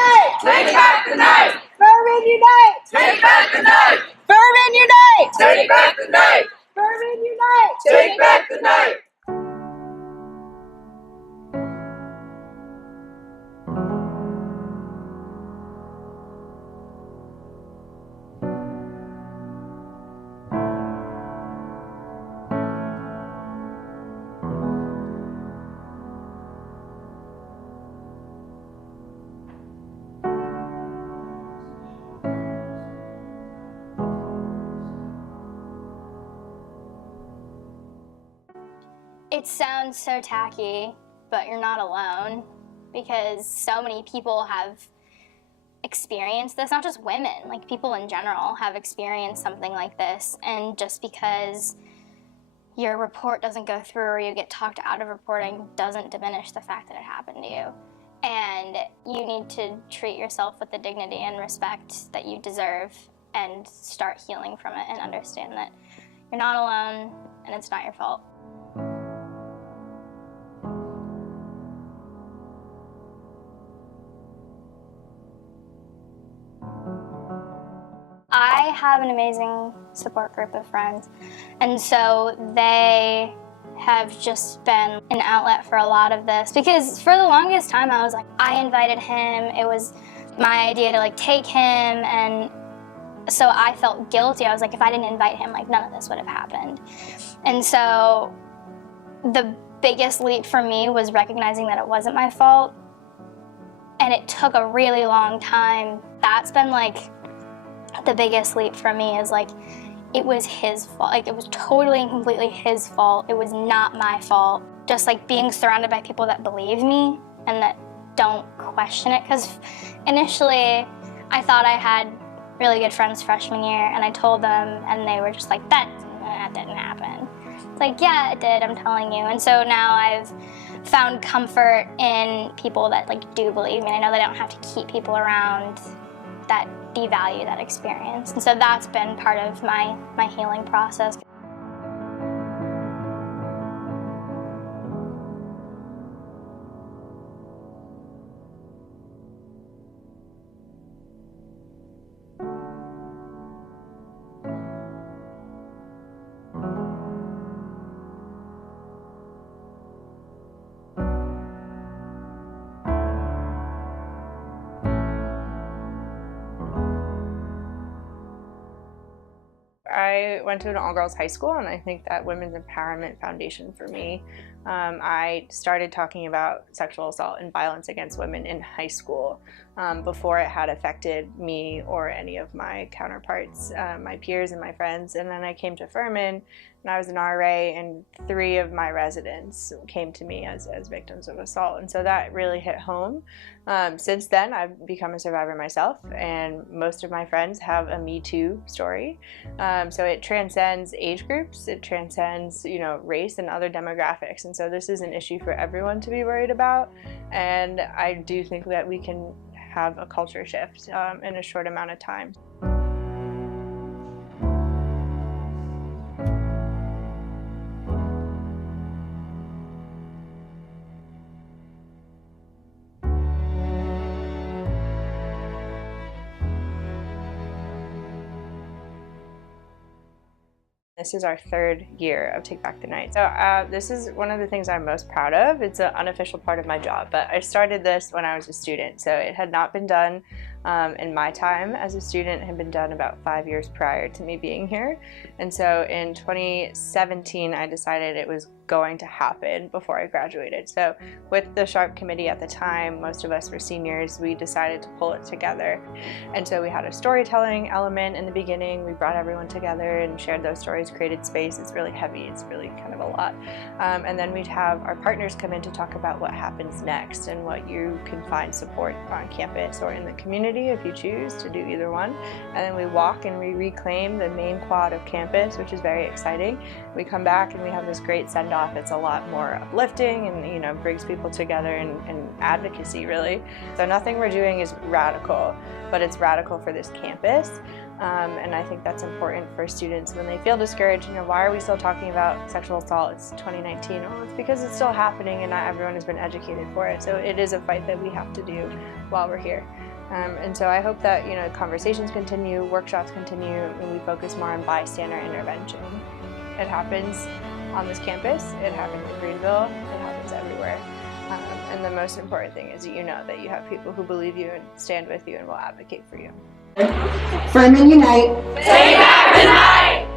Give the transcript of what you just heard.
unite! Take back the night! Furman unite! Take back the night! Furman unite! Take back the night! Furman unite! Take back the night! It sounds so tacky, but you're not alone, because so many people have experienced this, not just women, like people in general have experienced something like this, and just because your report doesn't go through or you get talked out of reporting doesn't diminish the fact that it happened to you. And you need to treat yourself with the dignity and respect that you deserve and start healing from it and understand that you're not alone and it's not your fault. I have an amazing support group of friends, and so they have just been an outlet for a lot of this, because for the longest time I was like, I invited him, it was my idea to like take him, and so I felt guilty. I was like, if I didn't invite him, like none of this would have happened. And so the biggest leap for me was recognizing that it wasn't my fault, and it took a really long time. That's been like the biggest leap for me, is like, it was his fault. Like, it was totally and completely his fault. It was not my fault. Just like being surrounded by people that believe me and that don't question it. Because initially, I thought I had really good friends freshman year, and I told them, and they were just like, that didn't happen. It's like, yeah, it did, I'm telling you. And so now I've found comfort in people that like do believe me. I know that I don't have to keep people around that devalue that experience. And so that's been part of my healing process. I went to an all-girls high school, and I think that Women's Empowerment Foundation for me, I started talking about sexual assault and violence against women in high school before it had affected me or any of my counterparts, my peers and my friends. And then I came to Furman, and I was an RA, and 3 of my residents came to me as victims of assault. And so that really hit home. Since then, I've become a survivor myself, and most of my friends have a Me Too story. So it transcends age groups, it transcends, race and other demographics. And so this is an issue for everyone to be worried about. And I do think that we can have a culture shift in a short amount of time. This is our 3rd year of Take Back the Night. So this is one of the things I'm most proud of. It's an unofficial part of my job, but I started this when I was a student. So it had not been done in my time as a student. It had been done about 5 years prior to me being here. And so in 2017, I decided it was going to happen before I graduated. So with the SHARP committee at the time, most of us were seniors, we decided to pull it together. And so we had a storytelling element in the beginning. We brought everyone together and shared those stories, created space. It's really heavy, it's really kind of a lot. And then we'd have our partners come in to talk about what happens next and what you can find support on campus or in the community if you choose to do either one. And then we walk and we reclaim the main quad of campus, which is very exciting. We come back and we have this great send-off. It's a lot more uplifting and brings people together and advocacy, really. So nothing we're doing is radical, but it's radical for this campus. And I think that's important for students when they feel discouraged. Why are we still talking about sexual assault? It's 2019. Oh, it's because it's still happening and not everyone has been educated for it. So it is a fight that we have to do while we're here. And so I hope that, conversations continue, workshops continue, and we focus more on bystander intervention. It happens on this campus, it happens in Greenville, it happens everywhere. And the most important thing is that you know that you have people who believe you and stand with you and will advocate for you. Furman Unite! Take back the night!